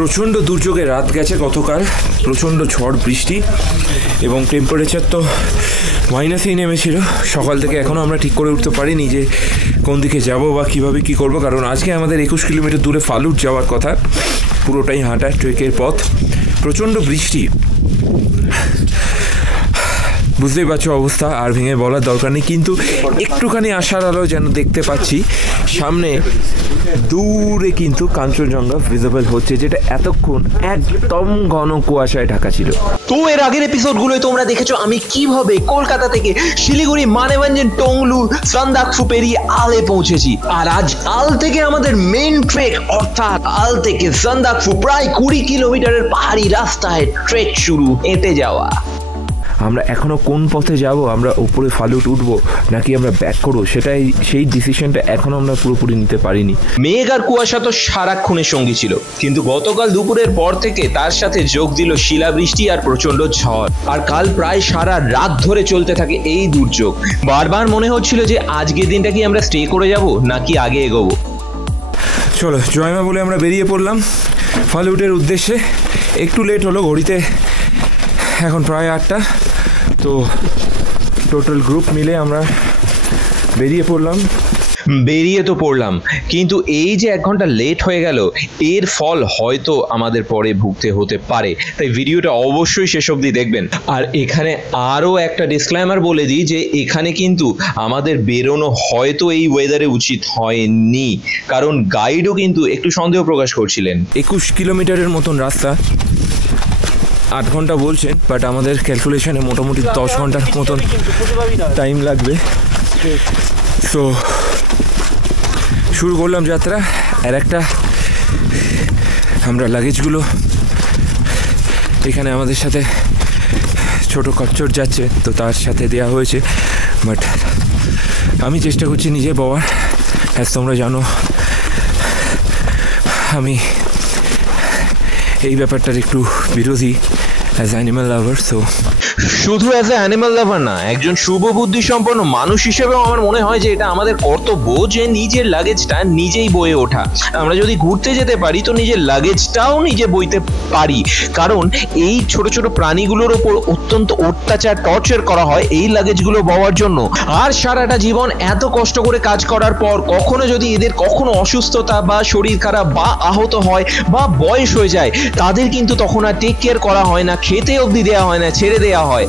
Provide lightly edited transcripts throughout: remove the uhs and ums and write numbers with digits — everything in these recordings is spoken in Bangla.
প্রচণ্ড দুর্যোগে রাত গেছে গতকাল, প্রচণ্ড ঝড় বৃষ্টি এবং টেম্পারেচার তো মাইনাসেই নেমেছিল সকাল থেকে। এখনও আমরা ঠিক করে উঠতে পারিনি যে কোন দিকে যাব বা কীভাবে কী করব, কারণ আজকে আমাদের 21 কিলোমিটার দূরে ফালুট যাওয়ার কথা, পুরোটাই হাঁটা ট্রেকের পথ। প্রচণ্ড বৃষ্টি, বুঝতেই পারছো অবস্থা, আর ভেঙে বলার দরকার নেই। কিন্তু একটুখানি আশার আলো যেন দেখতে পাচ্ছি সামনে, দূরে কিন্তু কাঞ্চনজঙ্ঘা ভিজিবল হচ্ছে, যেটা এতক্ষণ একদম ঘন কুয়াশায় ঢাকা ছিল। তো এর আগের এপিসোডগুলোয় তোমরা দেখেছো আমি কিভাবে কলকাতা থেকে শিলিগুড়ি, মানেভঞ্জন, টংলু, সান্দাকফু পেরিয়ে আলে পৌঁছেছি। আর আজ আল থেকে আমাদের মেন ট্রেক, অর্থাৎ আল থেকে সান্দাকফু প্রায় 20 কিলোমিটারের পাহাড়ি রাস্তায় ট্রেক শুরু, হেঁটে যাওয়া। আমরা এখনও কোন পথে যাব, আমরা উপরে ফালুট উঠবো নাকি আমরা ব্যাক করবো, সেই ডিসিশনটা এখনও আমরা পুরোপুরি নিতে পারিনি। মেঘ আর কুয়াশা তো সারাক্ষণের সঙ্গী ছিল, কিন্তু গতকাল দুপুরের পর থেকে তার সাথে যোগ দিল শিলাবৃষ্টি আর প্রচন্ড ঝড়। আর কাল প্রায় সারা রাত ধরে চলতে থাকে এই দুর্যোগ। বারবার মনে হচ্ছিল যে আজকের দিনটা কি আমরা স্টে করে যাব নাকি আগে এগোবো। চলো জয়মা বলে আমরা বেরিয়ে পড়লাম ফালুটের উদ্দেশ্যে। একটু লেট হলো, ঘড়িতে এখন প্রায় 8টা। তো টোটাল গ্রুপ মিলে আমরা বেরিয়ে পড়লাম, কিন্তু এই যে 1 ঘন্টা লেট হয়ে গেল, এর ফল হয়তো আমাদের পরে ভুগতে হতে পারে, তাই ভিডিওটা অবশ্যই শেষ অবধি দেখবেন। আর এখানে আরও একটা ডিসক্লেমার বলে দিই যে এখানে কিন্তু আমাদের বেরোনো হয়তো এই ওয়েদারে উচিত হয়নি, কারণ গাইডও কিন্তু একটু সন্দেহ প্রকাশ করছিলেন। 21 কিলোমিটারের মতন রাস্তা, 8 ঘন্টা বলছেন, বাট আমাদের ক্যালকুলেশনে মোটামুটি 10 ঘন্টার মতন টাইম লাগবে। তো শুরু করলাম যাত্রা। আর একটা আমরা লাগেজগুলো, এখানে আমাদের সাথে ছোট কচ্চর যাচ্ছে, তো তার সাথে দেওয়া হয়েছে, বাট আমি চেষ্টা করছি নিজে বওয়ার। অ্যাজ তোমরা জানো আমি এই ব্যাপারটার একটু বিরোধী অ্যাজ অ্যানিম্যাল লাভার। সো শুধু অ্যাজ এ অ্যানিমাল লাভার না, একজন শুভ বুদ্ধি সম্পন্ন মানুষ হিসেবেও আমার মনে হয় যে এটা আমাদের কর্তব্য যে নিজের লাগেজটা নিজেই বয়ে ওঠা। আমরা যদি ঘুরতে যেতে পারি তো নিজের লাগেজটাও নিজে বইতে পারি, কারণ এই ছোট ছোট প্রাণীগুলোর ওপর অত্যন্ত অত্যাচার, টর্চার করা হয় এই লাগেজগুলো বওয়ার জন্য। আর সারাটা জীবন এত কষ্ট করে কাজ করার পর কখনো যদি এদের কখনো অসুস্থতা বা শরীর খারাপ বা আহত হয় বা বয়স হয়ে যায়, তাদের কিন্তু তখন আর টেক কেয়ার করা হয় না, খেতে অবধি দেওয়া হয় না, ছেড়ে দেওয়া হয়।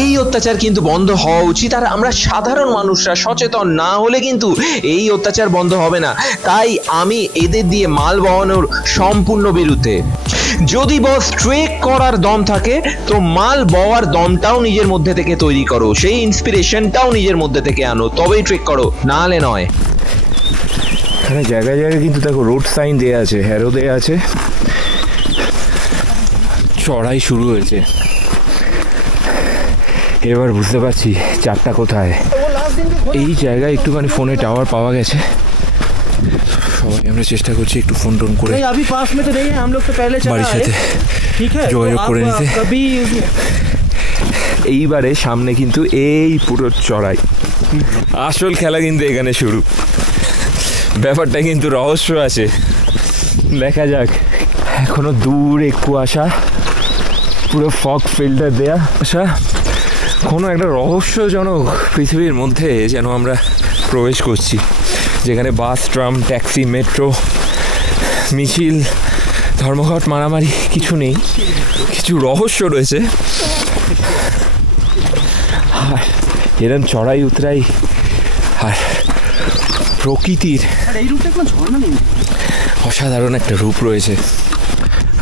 এই অত্যাচার কিন্তু বন্ধ হওয়া উচিত। আর আমরা সাধারণ মানুষরা সচেতন না হলে কিন্তু এই অত্যাচার বন্ধ হবে না। তাই আমি এদের দিয়ে মাল বহনের সম্পূর্ণ বিরুদ্ধে। যদি বস ট্রেক করার দম থাকে তো মাল বওয়ার দমটাও নিজের মধ্যে থেকে তৈরি করো, সেই ইন্সপিরেশনটাও নিজের মধ্যে থেকে আনো, তবেই ট্রেক করো, না হলে নয়। এখানে জায়গায় জায়গায় কিন্তু দেখো রোড সাইন দেওয়া আছে, হ্যারো দেওয়া আছে, চড়াই শুরু হয়েছে। এবার বুঝতে পারছি চারটা কোথায়। এই জায়গায় একটুখানি ফোনে টাওয়ার পাওয়া গেছে, সবাই আমরা চেষ্টা করছি একটু ফোন টোন করে বাড়ির সাথে যোগাযোগ করে নিতে। এইবারে সামনে কিন্তু এই পুরো চড়াই, আসল খেলা কিন্তু এখানে শুরু। ব্যাপারটা কিন্তু রহস্য আছে, দেখা যাক। এখনো দূরে কুয়াশা, পুরো ফগ ফিল্টার দেয়া আশা, কোনো একটা রহস্যজনক পৃথিবীর মধ্যে যেন আমরা প্রবেশ করছি, যেখানে বাস, ট্রাম, ট্যাক্সি, মেট্রো, মিছিল, ধর্মঘট, মারামারি কিছু নেই, কিছু রহস্য রয়েছে। আর এরকম চড়াই উতরাই আর প্রকৃতির অসাধারণ একটা রূপ রয়েছে।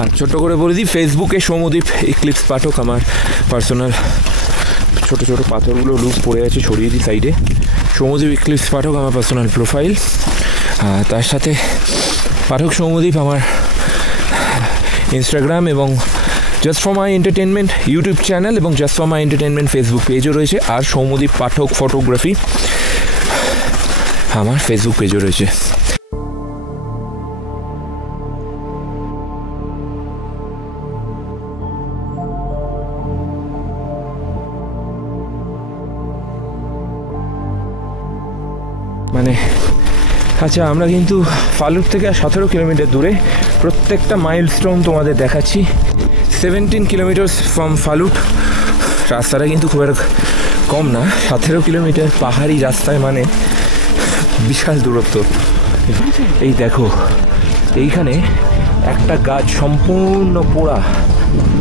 আর ছোট্ট করে বলে দিই, ফেসবুকে সৌম্যদীপ ইক্লিপস পাঠক আমার পার্সোনাল, ছোট ছোট পাথরগুলো লুজ পড়ে আছে, সরিয়ে দিই সাইডে। সৌম্যদীপ ইক্লিপস পাঠক আমার পার্সোনাল প্রোফাইল, তার সাথে পাঠক সৌম্যদীপ আমার ইনস্টাগ্রাম এবং just for my entertainment YouTube channel এবং just for my entertainment Facebook পেজও রয়েছে। আর সৌম্যদীপ পাঠক ফটোগ্রাফি আমার ফেসবুক পেজও রয়েছে। মানে আচ্ছা, আমরা কিন্তু ফালুট থেকে 17 কিলোমিটার দূরে। প্রত্যেকটা মাইলস্টোন তোমাদের দেখাচ্ছি। 17 কিলোমিটার্স ফ্রম ফালুট। রাস্তাটা কিন্তু খুব একটা কম না, 17 কিলোমিটার পাহাড়ি রাস্তায়, মানে বিশাল দূরত্ব। এই দেখো, এইখানে একটা গাছ সম্পূর্ণ পোড়া।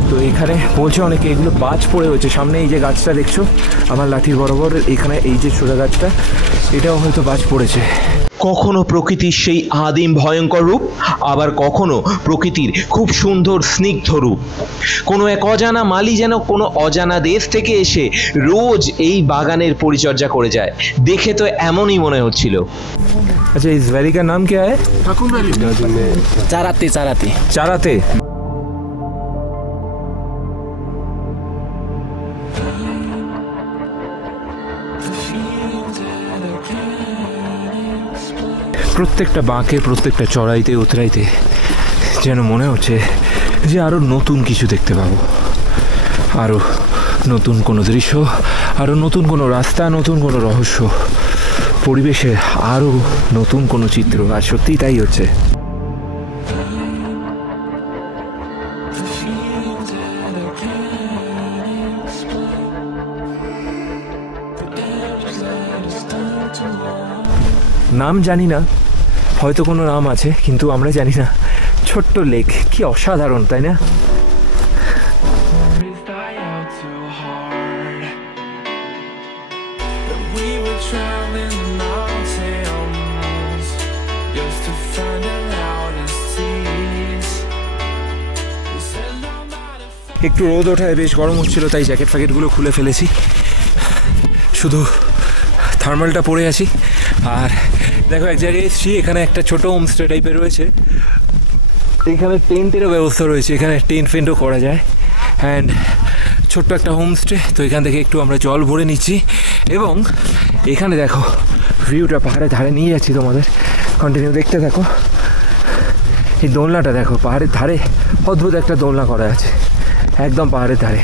তো এখানে বলছে অনেকে এগুলো বাজ পড়ে হয়েছে। সামনে এই যে গাছটা দেখছো আমার লাঠির বরাবর, এখানে এই যে ছোটা গাছটা, এটাও হয়তো বাজ পড়েছে। কখনো প্রকৃতির সেই আদিম ভয়ঙ্কর রূপ, আবার কখনো প্রকৃতির খুব সুন্দর স্নিগ্ধ রূপ। কোনো এক অজানা মালি যেন কোনো অজানা দেশ থেকে এসে রোজ এই বাগানের পরিচর্যা করে যায়। দেখে তো এমনই মনে হচ্ছিল। अच्छा, इस वैली का नाम क्या है? चाराते चाराते चाराते। প্রত্যেকটা বাঁকে, প্রত্যেকটা চড়াইতে উতরাইতে যেন মনে হচ্ছে যে আরও নতুন কিছু দেখতে পাবো, আরও নতুন কোনো দৃশ্য, আরও নতুন কোনো রাস্তা, নতুন কোনো রহস্য, পরিবেশে আরও নতুন কোনো চিত্র। আর সত্যিই তাই হচ্ছে। নাম জানি না, হয়তো কোনো নাম আছে কিন্তু আমরা জানি না। ছোট্ট লেক, কি অসাধারণ, তাই না? একটু রোদ ওঠায় বেশ গরম হচ্ছিল, তাই জ্যাকেট ফ্যাকেটগুলো খুলে ফেলেছি, শুধু থার্মালটা পরে আছি। আর দেখো, এক জায়গায় এসেছি, এখানে একটা ছোটো হোমস্টে টাইপের রয়েছে। এখানে টেন্টেরও ব্যবস্থা রয়েছে, এখানে টেন্ট ফেন্টও করা যায়। অ্যান্ড ছোট্ট একটা হোমস্টে। তো এখান থেকে একটু আমরা জল ভরে নিচ্ছি এবং এখানে দেখো ভিউটা পাহাড়ের ধারে নিয়ে যাচ্ছি তোমাদের, কন্টিনিউ দেখতে থাকো। এই দোলনাটা দেখো, পাহাড়ের ধারে অদ্ভুত একটা দোলনা করা আছে, একদম পাহাড়ের ধারে।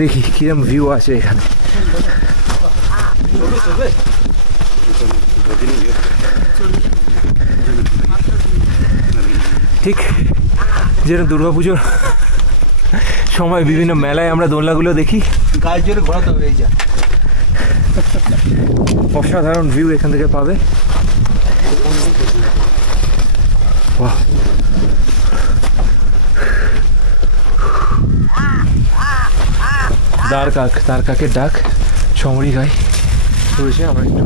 দেখি কিরম ভিউ আছে এখানে। ঠিক যেন দুর্গাপুজোর সময় বিভিন্ন মেলায় আমরা দোলনাগুলো দেখি। গাছ জোরে ঘোরাতে হবে। এই যা অসাধারণ ভিউ এখান থেকে পাবে। তার কাকের ডাক, চমড়ি গাই রয়েছে। আমরা একটু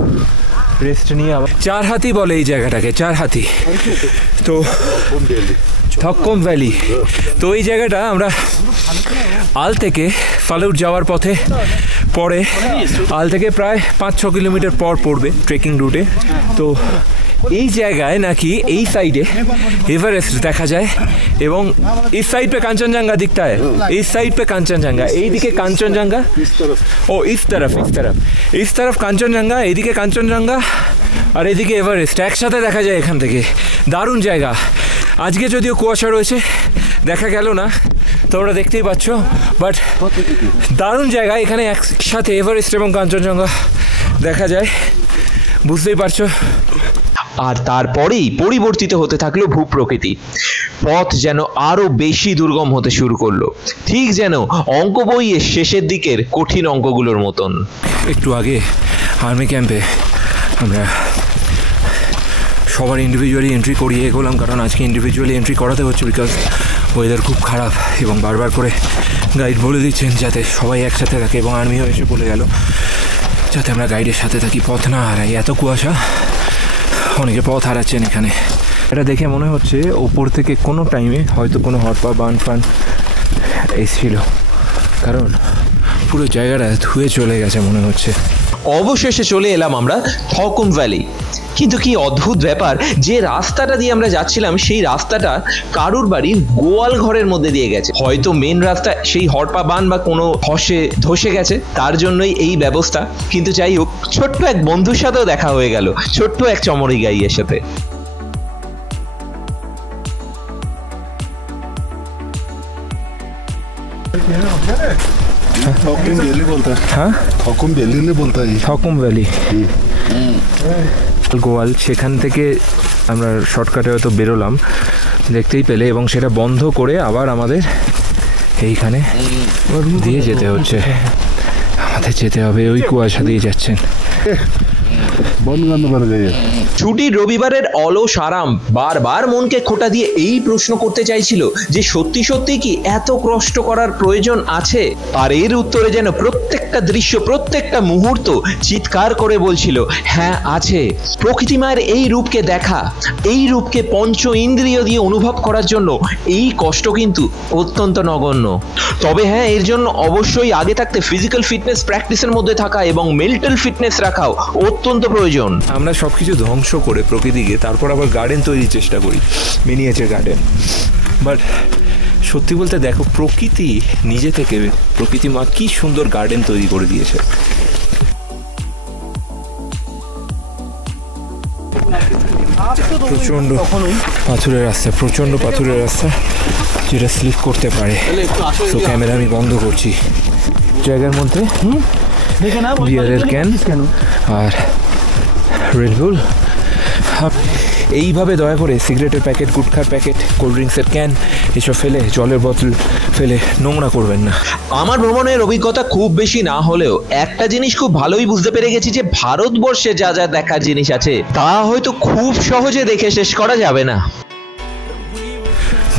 রেস্ট নিয়ে আবার চার হাতি বলে এই জায়গাটাকে, চার হাতি। তো থক্কম ভ্যালি। তো এই জায়গাটা আমরা আল থেকে ফালুট যাওয়ার পথে পরে, আল থেকে প্রায় 5-6 কিলোমিটার পর পড়বে ট্রেকিং রুটে। তো এই জায়গায় নাকি এই সাইডে এভারেস্ট দেখা যায় এবং इस साइड पे कांचनजंगा दिखता है, इस साइड पे कांचनजंगा, এইদিকে কাঞ্চনজঙ্ঘা, ও इस तरफ কাঞ্চনজঙ্ঘা, এইদিকে কাঞ্চনজঙ্ঘা আর এদিকে এভারেস্ট একসাথে দেখা যায় এখান থেকে। দারুণ জায়গা। আজকে যদিও কুয়াশা রয়েছে, দেখা গেল না, তোমরা দেখতেই পাচ্ছ, বাট দারুণ জায়গা। এখানে একসাথে এভারেস্ট এবং কাঞ্চনজঙ্ঘা দেখা যায়, বুঝতেই পারছো। আর তারপরেই পরিবর্তিত হতে থাকলো ভূপ্রকৃতি। পথ যেন আরো বেশি দুর্গম হতে শুরু করলো, ঠিক যেন অঙ্ক বইয়ের শেষের দিকের কঠিন অঙ্কগুলোর মতন। একটু আগে আর্মি ক্যাম্পে আমরা সবার ইন্ডিভিজুয়ালি এন্ট্রি করিয়ে এগোলাম, কারণ আজকে ইন্ডিভিজুয়ালি এন্ট্রি করাতে হচ্ছে বিকজ ওয়েদার খুব খারাপ এবং বারবার করে গাইড বলে দিচ্ছেন যাতে সবাই একসাথে থাকে, এবং আর্মিও এসে বলে গেল যাতে আমরা গাইডের সাথে থাকি, পথ না হারাই। এত কুয়াশা, অনেকে পথ হারাচ্ছেন এখানে। এটা দেখে মনে হচ্ছে ওপর থেকে কোনো টাইমে হয়তো কোনো হটপা বান ফান এসেছিল, কারণ পুরো জায়গাটা ধুয়ে চলে গেছে মনে হচ্ছে। অবশেষে চলে এলাম আমরা থকম ভ্যালি। কিন্তু কি অদ্ভুত ব্যাপার, যে রাস্তাটা দিয়ে আমরা যাচ্ছিলাম সেই রাস্তাটা কারুর বাড়ির গোয়াল ঘরের মধ্যে দিয়ে গেছে। হয়তো মেন রাস্তা সেই হটপা বান বা কোনো ধসে গেছে, তার জন্যই এই ব্যবস্থা। কিন্তু যাই হোক, ছোট্ট এক বন্ধুর সাথেও দেখা হয়ে গেল, ছোট্ট এক চমড়ি গাইয়ের সাথে। थॉकम वैली बोलता है। हाँ, थॉकम वैली नहीं बोलता है। थॉकम वैली। গোয়াল, সেখান থেকে আমরা শর্টকাটে হয়তো বেরোলাম দেখতেই পেলে, এবং সেটা বন্ধ করে আবার আমাদের এইখানে দিয়ে যেতে হচ্ছে। আমাদের যেতে হবে, ওই কুয়াশা দিয়ে যাচ্ছেন। ছুটির রবিবারের অলস আরাম বারবার মনকে খোঁটা দিয়ে এই প্রশ্ন করতে চাইছিল যে সত্যি সত্যি কি এত কষ্ট করার প্রয়োজন আছে? আর এর উত্তরে যেন প্রত্যেকটা দৃশ্য, প্রত্যেকটা মুহূর্ত চিৎকার করে বলছিল হ্যাঁ আছে। প্রকৃতি মায়ের এই রূপকে দেখা, এই রূপকে পঞ্চ ইন্দ্রিয় দিয়ে অনুভব করার জন্য এই কষ্ট কিন্তু অত্যন্ত নগণ্য। তবে হ্যাঁ, এর জন্য অবশ্যই আগে থাকতে ফিজিক্যাল ফিটনেস প্র্যাকটিসের মধ্যে থাকা এবং মেন্টাল ফিটনেস রাখাও অত্যন্ত প্রয়োজন। আমরা সব কিছু ধ্বংস করে প্রকৃতিকে তারপর আবার গার্ডেন তৈরির চেষ্টা করি, মিনিয়েচার গার্ডেন। বাট সত্যি বলতে দেখো, প্রকৃতি নিজে থেকে, প্রকৃতি মা কি সুন্দর গার্ডেন তৈরি করে দিয়েছে। প্রচণ্ড পাথুরের রাস্তা, প্রচণ্ড পাথুরের রাস্তা, যেটা স্লিপ করতে পারে। তো ক্যামেরা আমি বন্ধ করছি। জায়গার মধ্যে বিয়ারের ক্যান আর রেড বুল। এইভাবে দয়া করে সিগারেটের প্যাকেট, গুটখার প্যাকেট, কোল্ড ড্রিঙ্কসের ক্যান এসব ফেলে, জলের বোতল ফেলে নোংরা করবেন না। আমার ভ্রমণের অভিজ্ঞতা খুব বেশি না হলেও একটা জিনিস খুব ভালোই বুঝতে পেরে গেছি যে ভারতবর্ষে যা যা দেখার জিনিস আছে তা হয়তো খুব সহজে দেখে শেষ করা যাবে না।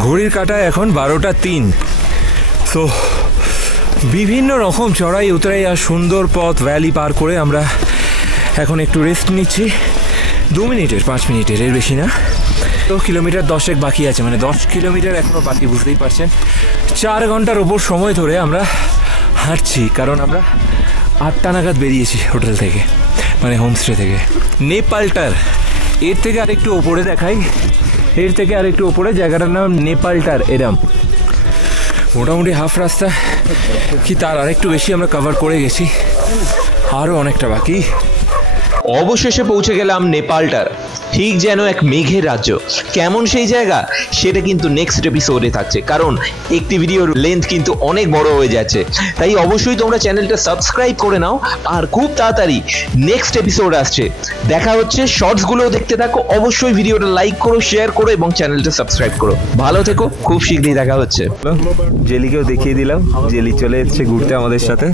ঘড়ির কাঁটায় এখন 12:03। তো বিভিন্ন রকম চড়াই উতরাই আর সুন্দর পথ ভ্যালি পার করে আমরা এখন একটু রেস্ট নিচ্ছি। 2 মিনিটের, 5 মিনিটের, এর বেশি না। তো কিলোমিটার 10 বাকি আছে, মানে 10 কিলোমিটার এখনও বাকি, বুঝতেই পারছেন। 4 ঘন্টার ওপর সময় ধরে আমরা হাঁটছি, কারণ আমরা 8টা নাগাদ বেরিয়েছি হোটেল থেকে, মানে হোমস্টে থেকে। নেপালটার এর থেকে আরেকটু ওপরে দেখাই, এর থেকে আরেকটু ওপরে জায়গাটার নাম নেপালটার। এরম মোটামুটি হাফ রাস্তা কি তার আরেকটু বেশি আমরা কভার করে গেছি, আরও অনেকটা বাকি। অবশেষে পৌঁছে গেলাম নেপালটার, ঠিক যেন এক মেঘের রাজ্য। কেমন সেই জায়গা সেটা কিন্তু নেক্সট এপিসোডে থাকছে, কারণ একটি ভিডিওর লেন্থ কিন্তু অনেক বড় হয়ে যাচ্ছে। তাই অবশ্যই তোমরা চ্যানেলটা সাবস্ক্রাইব করে নাও, আর খুব তাড়াতাড়ি নেক্সট এপিসোড আসছে। দেখা হচ্ছে, শর্টসগুলোও দেখতে থাকো, অবশ্যই ভিডিওটা লাইক করো, শেয়ার করো এবং চ্যানেলটা সাবস্ক্রাইব করো। ভালো থেকো, খুব শীঘ্রই দেখা হচ্ছে। জেলিকেও দেখিয়ে দিলাম, জেলি চলে এসেছে ঘুরতে আমাদের সাথে।